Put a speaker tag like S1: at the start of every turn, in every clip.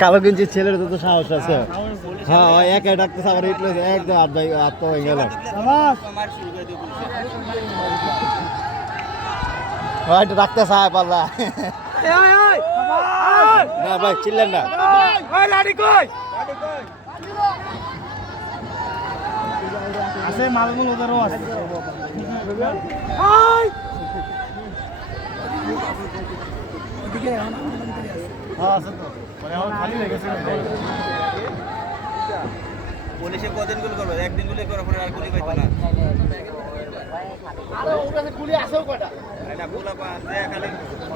S1: কালো গেঞ্জি ছেলের তো সাহস আছে। হ্যাঁ ওই একাই ডাকতেছে আবার ইটলে একদম হাত ভাই পা হয়ে গেল। এটা ডাকতে চায় পাল্লা। না ভাই চিল্লেন না।
S2: আছে মালমূল ওদেরও আছে হ্যাঁ আছে তো মানে আমার খালি লেগেছে
S3: পুলিশে কদিন গুলি করবে? একদিন গুলি করার পরে আর গুলি পাইতো না। এটা পা খালি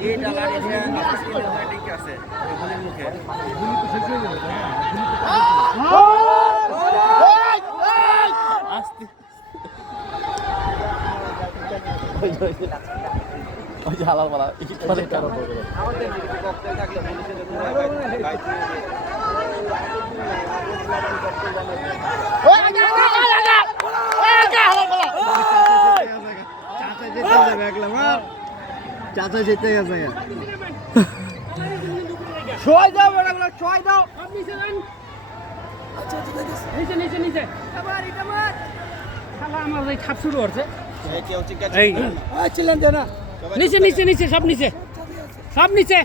S3: এই এসে আস্তে আস্তে। ঠিক আছে গুলির মুখে
S1: পারে কারও
S3: আমাদের দিকে ককটেল থাকলে পুলিশে তো পুরো গাইড গাইড
S1: চাচা যেতে গেছে।
S2: ছয় দাও বেড়াগুলো ছয় দাও।
S4: নিচে নিচে নিচে আমার এই খাপ শুরু করছে
S3: এই কেউ চিকা
S4: এই
S2: ছিলেন না।
S4: নিচে নিচে নিচে সব নিচে। সব নিচে।